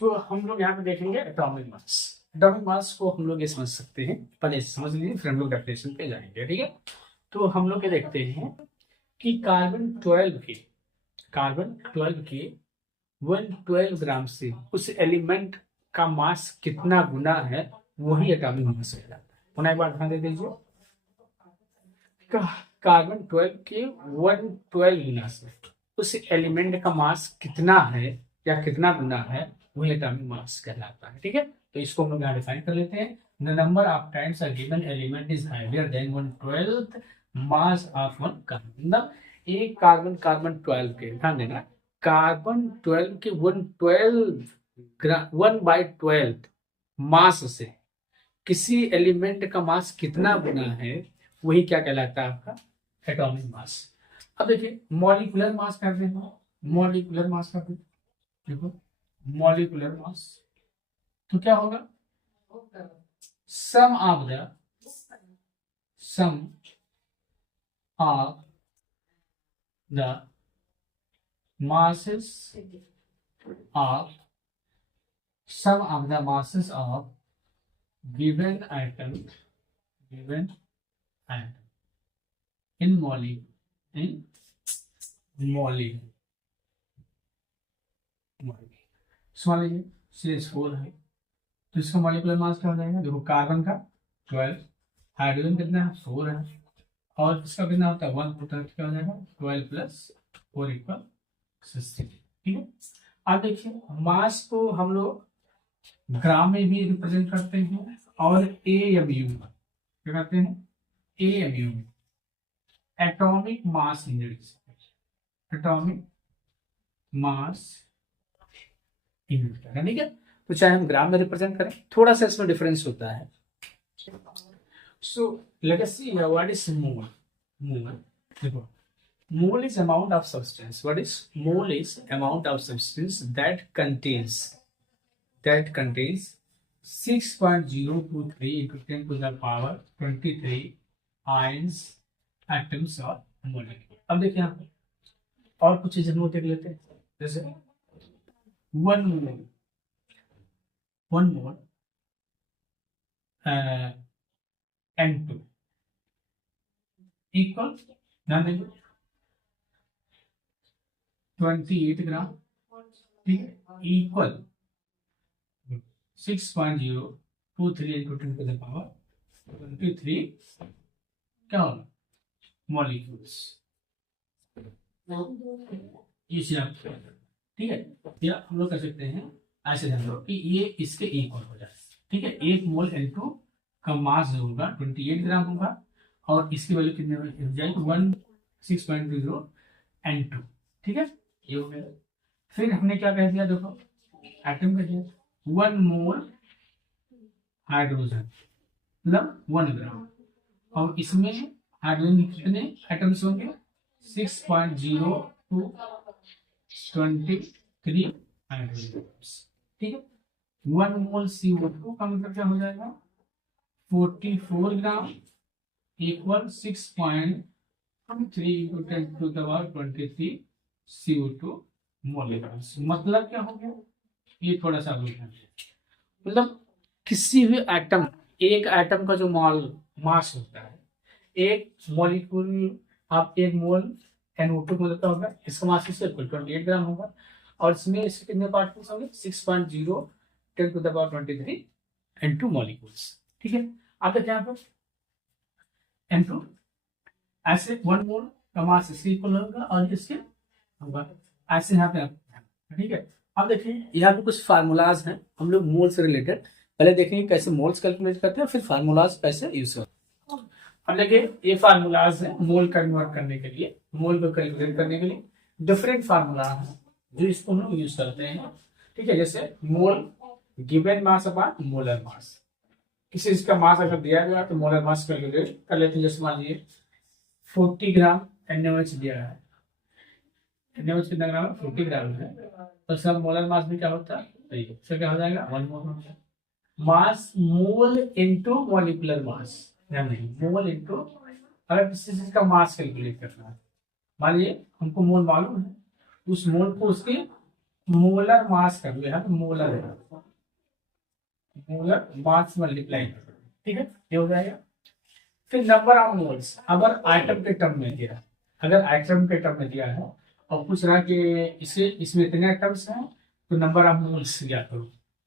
तो हम लोग यहाँ पे देखेंगे एटॉमिक मास। एटॉमिक मास को हम लोग ये समझ सकते हैं, पहले समझ लीजिए फिर हम लोग डेफिनेशन पे जाएंगे, ठीक है। तो हम लोग ये देखते हैं कि कार्बन 12 के 112 ग्राम से उस एलिमेंट का मास कितना गुना है, वही एटॉमिक मास कहलाता है। पुनः एक बार ध्यान दे दीजिए, कार्बन 12 के 112 गुना से उस एलिमेंट का मास कितना है या कितना गुना है, वही एटॉमिक मास कहलाता है, ठीक है। तो इसको हम लोग यहाँ डिफाइन कर लेते हैं। The number of times a given element is higher than 1/12 mass of one carbon. मतलब एक कार्बन 12 के, ध्यान देना, कार्बन 12 के 1/12 मास से किसी एलिमेंट का मास कितना गुना है, वही क्या कहलाता है, आपका एटॉमिक मास। अब देखिए मॉलिक्यूलर मास करते हैं, मॉलिक्यूलर मास करते हैं, देखो मॉलिक्यूलर मास तो क्या होगा, sum of the masses of sum of the masses of given atom in molecule समझ लीजिए CH4 है, तो इसका मॉलिक्यूलर मास क्या हो जाएगा, देखो कार्बन का 12, हाइड्रोजन कितना है 4 है, और इसका कितना होता है 1, तो क्या हो जाएगा 12 + 4 = 60, ठीक है। अब देखिए मास को हम लोग ग्राम में भी रिप्रेजेंट करते हैं और AMU में क्या करते हैं, AMU में atomic mass unit, atomic mass unit है, ठीक है। तो चाहे हम ग्राम में रिप्रेजेंट करें, थोड़ा सा इसमें डिफरेंस होता है। So let us see what is mole. देखो mole is amount of substance. What is mole? Is amount of substance that contains 6.023 into 10 to the power 23 ions, atoms or molecule। अब देखिए यहाँ पे और कुछ चीजें नोट देख लेते हैं, जैसे वन मोल N2 इक्वल, ध्यान देंगे 28 ग्राम, ठीक है, equal 6.023 into 10 to the power 23 क्या होगा, मॉलिक्यूल्स। ये चीज आप ठीक है, या हम लोग कर सकते हैं ऐसे ध्यान रखो कि ये इसके इक्वल हो जाए, ठीक है। एक मोल N2 का मास जो होगा 28 ग्राम होगा और इसकी वैल्यू कितने हो जाएगी 6.20 N2, ठीक है, ये हो गया। फिर हमने क्या कह दिया, देखो एटम कह दिया 1 मोल हाइड्रोजन मतलब 1 ग्राम, और इसमें हाइड्रोजन के कितने एटम्स होंगे 6.0223 हाइड्रोजन, ठीक है। 1 मोल CO2 का मतलब क्या हो जाएगा 44 ग्राम equal 6.3 into 10 to the power 23 CO2 molecules. मतलब क्या हो गया, ये थोड़ा सा मतलब किसी भी एटम, एक एटम का जो मास होता है, एक मॉलिक्यूल, आप एक मोल NO2 को मतलब होगा, इसका मास किससे 28 ग्राम होगा, और इसमें इसके कितने पार्टिकल्स होंगे 6.0 10 to the power 23 N2 molecules, ठीक है। अब देखिए यहाँ पर N2 ऐसे 1 मोल का मास इसके इक्वल होगा और इसके होगा ऐसे यहाँ पे, ठीक है। अब देखिए यहाँ पे कुछ फार्मूलाज हैं हम लोग मोल से रिलेटेड, पहले देखेंगे कैसे मोल्स कैलकुलेट करते हैं, फिर फार्मूलाज कैसे यूज करते हैं। अब देखिए ये फार्मूलाज है मोल कन्वर्ट करने के लिए, मोल को कैलकुलेट करने के लिए डिफरेंट फार्मूला है जो इसको हम लोग यूज करते हैं, ठीक है। जैसे mole given mass upon molar mass, किसी चीज का मास अगर दिया गया तो मोलर मास कैलकुलेट कर लेते हैं। जैसे मान लीजिए 40 ग्राम NaOH दिया है, NaOH कितना ग्राम है 40 ग्राम है, तो सब मोलर मास भी क्या होता है, तो क्या हो जाएगा 1 मोल मास, मोल इनटू मॉलिक्यूलर मास, ध्यान नहीं मोल इनटू, अगर किसी चीज का मास कैलकुलेट करना है, मान लीजिए हमको मोल मालूम है, उस मोल को उसके मोलर मास कर लो यहाँ, मोलर मास मल्टीप्लाई कर दो, ठीक है, ये हो जाएगा। फिर नंबर ऑफ मोल्स, अगर आइटम के टर्म में दिया, अगर आइटम के टर्म में दिया है और पूछ रहा कि इसे इसमें इतने आइटम्स हैं तो नंबर ऑफ मोल्स ज्ञात करो।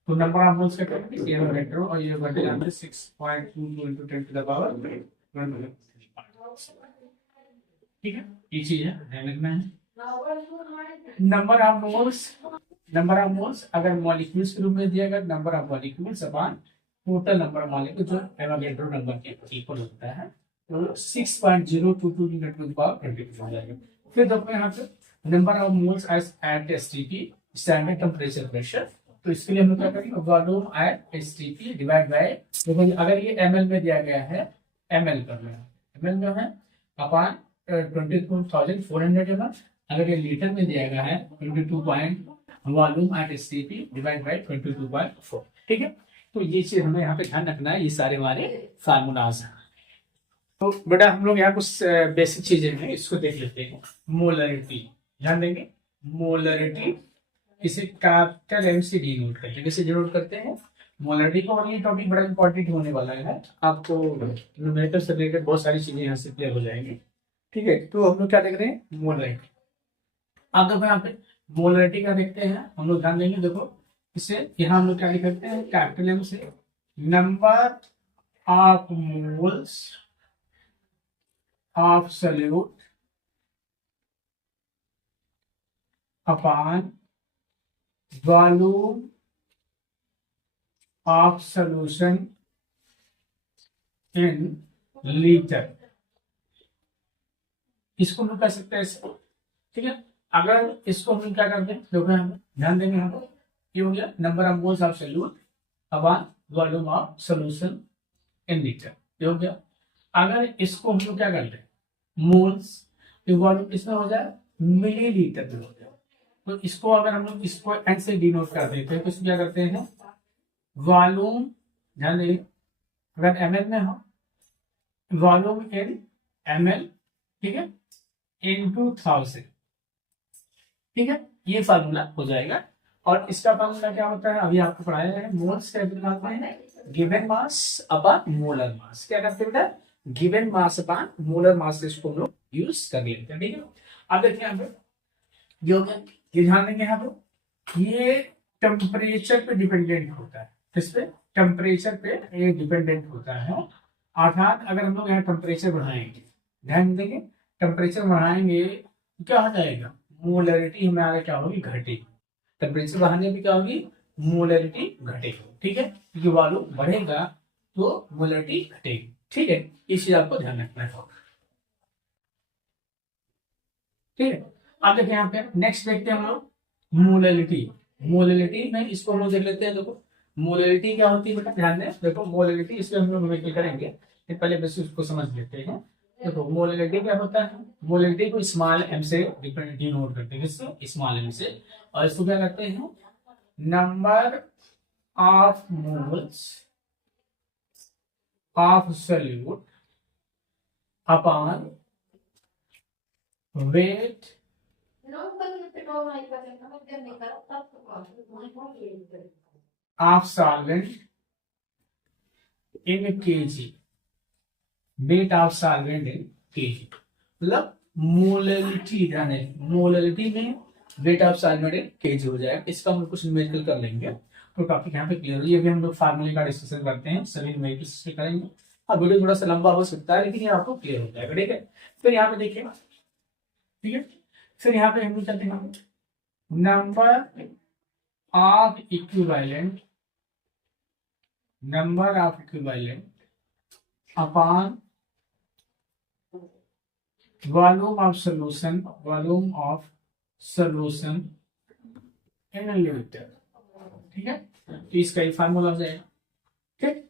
तो नंबर ऑफ मोल्स का करेंगे ये वेक्टर और ये बढ़ जाता है 6.22 × 10⁻², ठीक है, ये चीज है, ध्यान रखना है। नंबर ऑफ मोल्स अगर मॉलिक्यूल्स के रूप में दिया गया, number of molecules upon total number of molecule जो एवोगैड्रो नंबर के इक्वल होता है, तो 6.022 × 10⁻22 हो जाएगा। फिर देखो यहाँ पे number of moles at STP standard temperature pressure, तो इसके लिए हम लोग क्या करेंगे, volume at STP divide by, देखो अगर ये एमएल में दिया गया है, एमएल करना है, एमएल में है अपॉन 22,400 ml, अगर ये लीटर में दिया गया है 22 point volume at STP divide bye 22.4, ठीक है। तो ये चीज हमें यहाँ पे ध्यान रखना है, ये सारे हमारे फार्मूलाज हैं। तो बेटा हम लोग यहाँ कुछ बेसिक चीजें हैं, इसको देख लेते हैं। मोलरिटी, ध्यान देंगे, मोलरिटी इसे कैपिटल एम से डिनोट करते हैं, कैसे डिनोट करते हैं मोलरिटी को। और ये टॉपिक बड़ा इंपॉर्टेंट होने वाला है, आपको न्यूमेरिकल से रिलेटेड बहुत सारी चीजें यहाँ से क्लियर हो जाएंगी, ठीक है। तो हम लोग क्या देख रहे हैं, मोलरिटी। अब देखो यहाँ पे मोलरिटी का देखते हैं, हम लोग ध्यान देंगे, देखो इसे यहाँ हम लोग क्या लिख सकते हैं, कैपिटल एम से number of moles of solute upon volume of solution in litre, इसको हम लोग कह सकते हैं ऐसे, ठीक है। अगर इसको हम क्या करते हैं, देखो हम ध्यान देंगे, यहाँ पर ये हो गया number of moles of solute upon volume of solution in litre, ये हो गया। अगर इसको हम लोग क्या करते हैं, मोल्स वॉल्यूम इसमें हो जाए मिलीलीटर में हो जाए, तो इसको अगर हम लोग इसको एन से डिनोट कर देते हैं तो इसको क्या करते हैं, वॉल्यूम, ध्यान देंगे अगर एमएल में हो वॉल्यूम इन एमएल, ठीक है, इनटू 1000, ठीक है, ये फार्मूला हो जाएगा। और इसका फार्मूला क्या होता है, अभी आपको पढ़ाया है, मोल्स का निकालते हैं गिवन मास अपॉन मोलर मास, क्या करते हैं बेटा, गिवन मास अपॉन मोलर मास, इसको हम लोग यूज कर लेते हैं, ठीक है। अब देखिए यहाँ पे ये हो गया, ये ध्यान देंगे यहाँ पे ये टेम्परेचर पे डिपेंडेंट होता है, किस पे, टेम्परेचर पे ये डिपेंडेंट होता है। अर्थात अगर हम लोग यहाँ टेम्परेचर बढ़ाएंगे, ध्यान देंगे टेम्परेचर बढ़ाएंगे क्या हो जाएगा, मोलरिटी हमारा क्या होगी, घटेगी। टेम्परेचर बढ़ाने भी क्या होगी, मोलरिटी घटेगी, ठीक है, क्योंकि वॉल्यूम बढ़ेगा तो मोलरिटी घटेगी, ठीक है, इस चीज आपको ध्यान रखना है, ठीक है। अब देखिए यहाँ पे नेक्स्ट देखते हैं हम लोग मोलरिटी। मोलरिटी में इसको हम लोग देख लेते हैं, देखो मोलरिटी क्या होती है बेटा, ध्यान दें, देखो मोलरिटी इसमें हम लोग करेंगे, पहले बस उसको समझ लेते हैं। देखो मोलरिटी क्या होता है, मोलरिटी को स्मॉल एम से डिनोट करते हैं, किससे, स्मॉल एम से, और इसको क्या करते हैं, number of moles of solute upon weight of solvent in KG, weight of solvent in KG, मतलब मोलरिटी, ध्यान है मोलरिटी में weight of solvent in KG हो जाएगा। इसका हम कुछ न्यूमेरिकल कर लेंगे तो टॉपिक यहाँ पे क्लियर हो, ये भी हम लोग फार्मूले का डिस्कशन करते हैं, सभी न्यूमेरिकल्स से करेंगे। अब वीडियो थोड़ा सा लंबा हो सकता है लेकिन ये आपको क्लियर हो जाएगा, ठीक है। फिर यहाँ पे देखिए, ठीक है, फिर यहाँ पे हम लोग चलते हैं, number of equivalent, number of equivalent upon volume of solution, volume of solution in litre, ठीक है, तो इसका ही फार्मूला हो जाएगा, ठीक,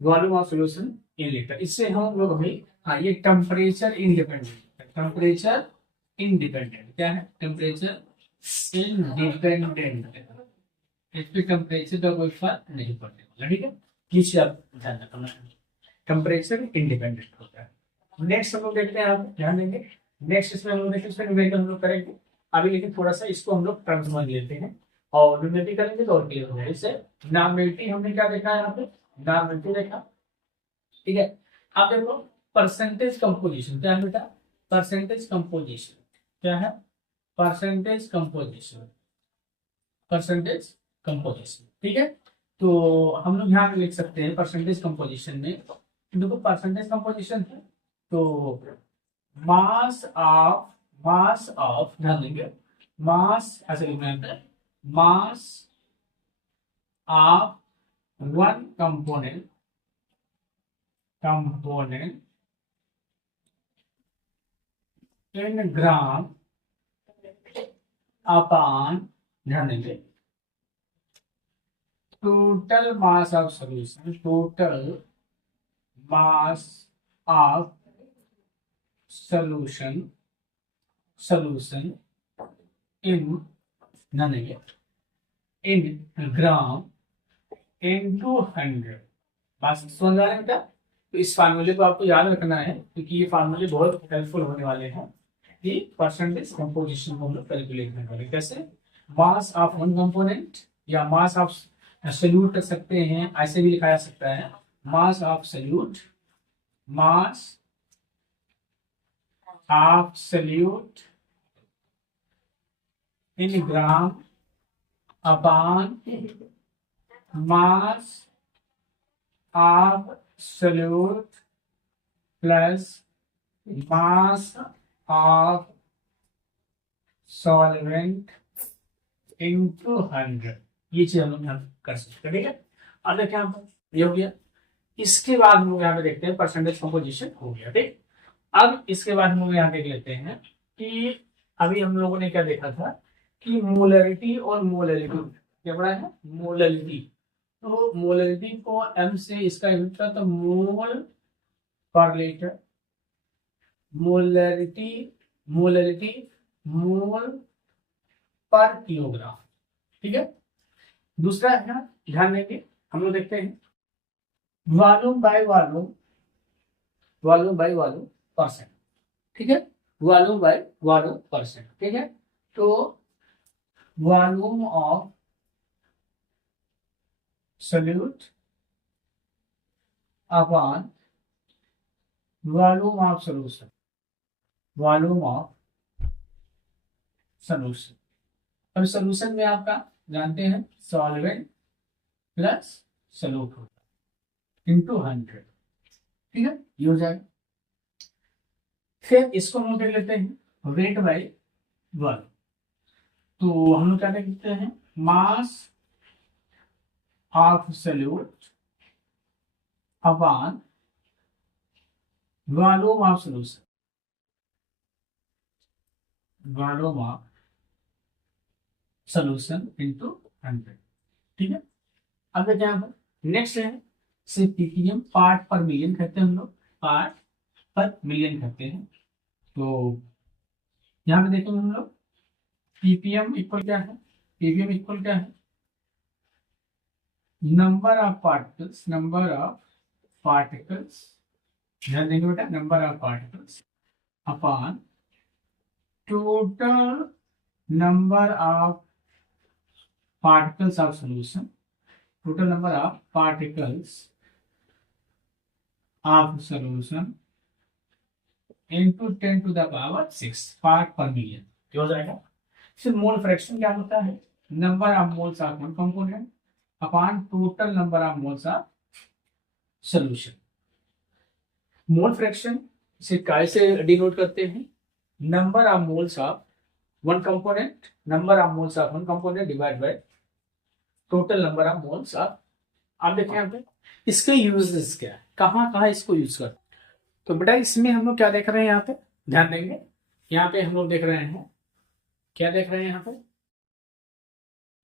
volume of solution in litre. इससे हम लोग अभी, हाँ ये टेम्परेचर इंडिपेंडेंट, टेम्परेचर इंडिपेंडेंट क्या है, टेम्परेचर इंडिपेंडेंट, इस पे टेम्परेचर का कोई फर्क नहीं पड़ने वाला, ठीक है, किसी आप ध्यान रखना, टेम्परेचर इंडिपेंडेंट होता है। नेक्स्ट हम लोग देखते हैं, आप ध्यान देंगे, नेक्स्ट इसमें हम लोग देखते हैं, हम लोग करेंगे अभी लेकिन थोड़ा सा इसको हम लोग टर्म समझ लेते हैं और न्यूमेरिकल करेंगे तो और क्लियर हो जाएगा। इससे नॉर्मेलिटी हमने क्या देखा है यहाँ पे, नॉर्मेलिटी देखा, ठीक है। अब देखो परसेंटेज कंपोजिशन क्या है बेटा, परसेंटेज कंपोजिशन क्या है, परसेंटेज कंपोजिशन, परसेंटेज कंपोजिशन, ठीक है। तो हम लोग यहाँ पे लिख सकते हैं परसेंटेज कंपोजिशन में, देखो परसेंटेज कंपोजिशन है तो मास ऑफ ध्यान देंगे, मास ऐसे लिखना है, मास of one component in gram upon, ध्यान देंगे, total mass of solution, total mass of solution, solution in, ध्यान देंगे, इन ग्राम इनटू 100। बात समझ आ रहा है बेटा। तो इस फार्मूले को आपको याद रखना है क्योंकि ये फार्मूले बहुत हेल्पफुल होने वाले हैं कि परसेंटेज कंपोजिशन को हम लोग कैलकुलेट करने वाले। कैसे, मास ऑफ वन कंपोनेंट या मास ऑफ सॉल्यूट कर सकते हैं, ऐसे भी लिखा जा सकता है, mass of solute, mass of solute in gram upon mass of solute plus mass of solvent into 100। ये चीज हम लोग यहाँ कर सकते हैं, ठीक है। अब देखिए यहाँ पर ये हो गया। इसके बाद हम लोग यहाँ पे देखते हैं परसेंटेज कंपोजिशन हो गया, ठीक। अब इसके बाद हम लोग यहाँ देख लेते हैं कि अभी हम लोगों ने क्या देखा था कि मोलरिटी और मोलरिटी क्या पढ़ा है, मोलरिटी। तो मोलरिटी को एम से इसका यूनिट था तो मोल पर लीटर, मोलरिटी, मोलरिटी मोल पर किलोग्राम, ठीक है। दूसरा है ना, ध्यान देंगे हम लोग देखते हैं volume by volume, volume by volume percent, ठीक है, वॉल्यूम बाय वॉल्यूम परसेंट, ठीक है। तो volume of solute upon volume of solution, volume of solution. अब सॉल्यूशन में आपका जानते हैं सॉल्वेंट प्लस सॉल्यूट होता है इंटू 100, ठीक है, ये हो जाएगा। फिर इसको हम देख लेते हैं वेट बाई वॉल्यूम। तो हम लोग क्या देखते हैं, mass of solute upon volume of solution, volume of solution into 100, ठीक है। अब देखते हैं नेक्स्ट है से पीपीएम, पार्ट पर मिलियन करते हैं हम लोग, पार्ट पर मिलियन करते हैं। तो यहाँ पे देखेंगे हम लोग पीपीएम इक्वल क्या है, पीपीएम इक्वल क्या है, number of particles, number of particles, ध्यान देंगे बेटा, number of particles upon total number of particles of solution, total number of particles of solution into 10 to the power 6 part पर million, हो जाएगा। फिर मोल फ्रैक्शन क्या होता है, number of moles of one component upon total number of moles of solution. Mole fraction से कैसे denote करते हैं, number of moles of one component, number of moles of one component divide by total number of moles of. आप देखें यहाँ पे इसके uses क्या है, कहाँ कहाँ इसको यूज कर। तो बेटा इसमें हम लोग क्या देख रहे हैं, यहाँ पे ध्यान देंगे, यहाँ पे हम लोग देख रहे हैं, क्या देख रहे हैं यहाँ पे,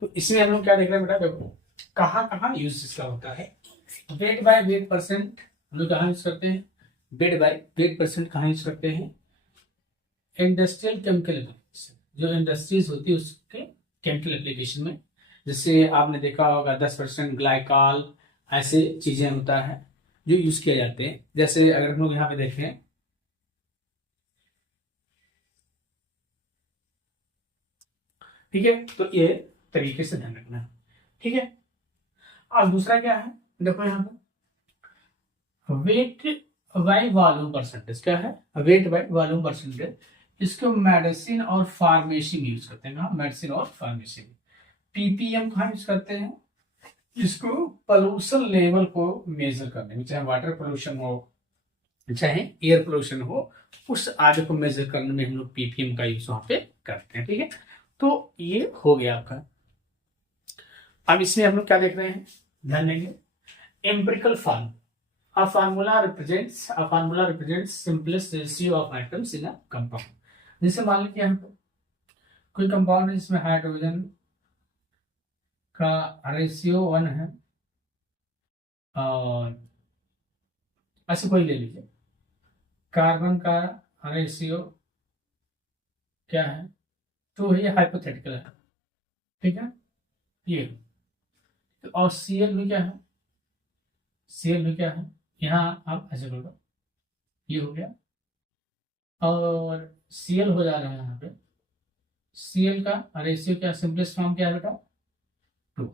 तो इसमें हम लोग क्या देख रहे हैं बेटा, देखो कहाँ कहाँ यूज इसका होता है। वेट बाय वेट परसेंट हम लोग कहाँ यूज करते हैं, वेट बाय वेट परसेंट कहाँ यूज करते हैं, इंडस्ट्रियल केमिकल एप्लीकेशन, जो इंडस्ट्रीज होती है उसके केमिकल एप्लीकेशन में। जैसे आपने देखा होगा 10% ग्लाइकॉल, ऐसे चीजें होता है जो यूज किए जाते हैं। जैसे अगर हम लोग यहाँ पे देखें ठीक है, तो ये तरीके से ध्यान रखना है। ठीक है, अब दूसरा क्या है, देखो यहाँ पे वेट बाई वॉल्यूम परसेंटेज क्या है, वेट बाई वॉल्यूम परसेंटेज। इसको मेडिसिन और फार्मेसी में यूज करते हैं, मेडिसिन और फार्मेसी में। पीपीएम कहाँ यूज करते हैं, इसको पोल्यूशन लेवल को मेजर करने में, चाहे वाटर पोल्यूशन हो चाहे एयर पोल्यूशन हो, उस आगे को मेजर करने में हम लोग पीपीएम का यूज वहां पे करते हैं। ठीक है, तो ये हो गया आपका। अब इसमें हम लोग क्या देख रहे हैं, ध्यान देंगे, empirical form. A formula represents simplest ratio of atoms in a compound। जैसे मान लीजिए हम कोई कंपाउंड है जिसमें हाइड्रोजन का रेशियो 1 है, और ऐसे कोई ले लीजिए, कार्बन का रेशियो क्या है, तो ये हाइपोथेटिकल है। ठीक है, ये और सीएल भी क्या है, सीएल भी क्या है, यहाँ आप ऐसे बोलो, ये हो गया, और सीएल हो जा रहा है यहाँ पे, सीएल का रेशियो क्या, सिंपलेस्ट फॉर्म क्या है बेटा, 2।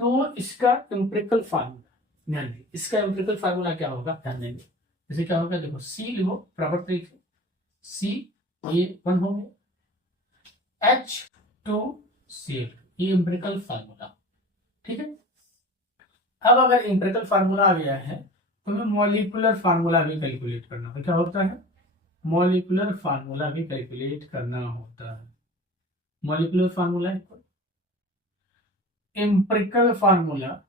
तो इसका एम्पिरिकल फार्मूला ध्यान देंगे, इसका एम्पिरिकल फार्मूला क्या होगा, ध्यान देंगे। जैसे क्या होगा, देखो सी लिखो प्रॉपर तरीके, सी ये 1 हो गया, H2Cl, ये एम्पिरिकल फार्मूला। ठीक है, अब अगर एम्पिरिकल फार्मूला आ गया है तो हमें मॉलिक्यूलर फार्मूला भी कैलकुलेट करना है। क्या होता है, मॉलिक्यूलर फार्मूला भी कैलकुलेट करना होता है। Molecular formula empirical formula,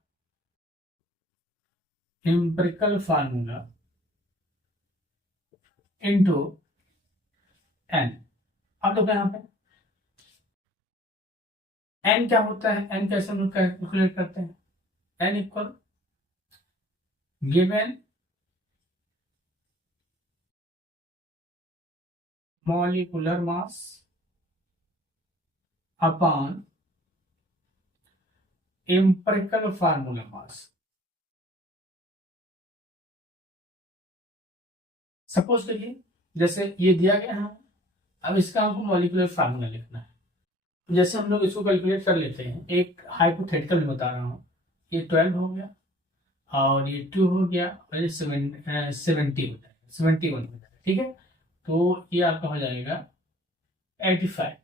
empirical formula into n. अब देखो यहाँ पे एन क्या होता है, एन कैसे हम लोग कैलकुलेट करते हैं, n equal given molecular mass upon empirical formula mass. Suppose करिए जैसे ये दिया गया है, अब इसका हमको मॉलिक्यूलर फार्मूला लिखना है। जैसे हम लोग इसको कैलकुलेट कर लेते हैं, एक हाइपोथेटिकल में बता रहा हूँ, ये 12 हो गया, और ये 2 हो गया, और ये 70 हो जाएगा, 71 हो जाएगा। ठीक है, तो ये आपका हो जाएगा 85,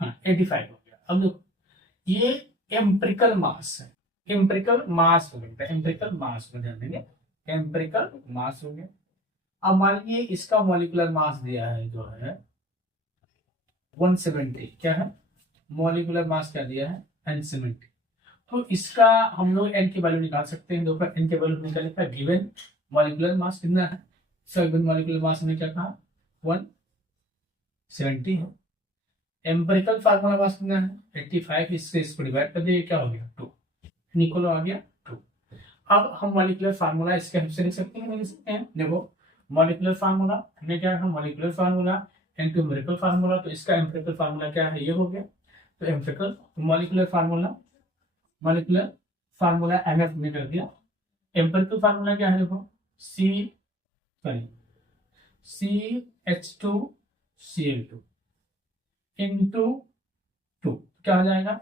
हाँ 85 हो गया। अब देखो ये एम्पिरिकल मास है, एम्पिरिकल मास हो गया, एम्पिरिकल मास में ध्यान देंगे, एम्पिरिकल मास हो गया। अब मान लीजिए इसका मॉलिक्यूलर मास दिया है जो है 170, क्या है मॉलिक्यूलर मास क्या दिया है, N70। तो इसका हम लोग n की वैल्यू निकाल सकते हैं, दोपहर n की वैल्यू निकालने का गिवन मॉलिक्यूलर मास कितना है, गिवन मॉलिक्यूलर मास हमने क्या कहा 170 है। एम्पिरिकल फार्मूला मास कितना है 85, इसको डिवाइड कर दिए, क्या हो गया 2, निकलो आ गया 2। अब हम मॉलिक्यूलर फार्मूला इसके हेल्प से लिख सकते हैं, लिख सकते हैं। देखो मॉलिक्यूलर फार्मूला हमने क्या कहा, molecular formula into empirical formula, तो इसका एम्पिरिकल फार्मूला क्या है, ये हो गया। तो empirical molecular formula, molecular formula MF में कर दिया। एम्पिरिकल फार्मूला क्या है, देखो CH2Cl2 इंटू 2 क्या हो जाएगा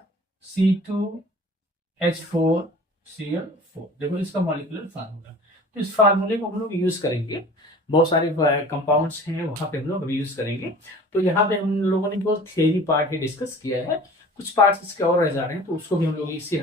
C2H4Cl4। देखो इसका मॉलिक्यूलर फार्मूला, तो इस फार्मूले को हम लोग यूज करेंगे, बहुत सारे कंपाउंड्स हैं वहां पे हम लोग अभी यूज करेंगे। तो यहाँ पे हम लोगों ने केवल थियरी पार्ट ही डिस्कस किया है, कुछ पार्ट्स इसके और रह जा रहे हैं, तो उसको भी हम लोग इसी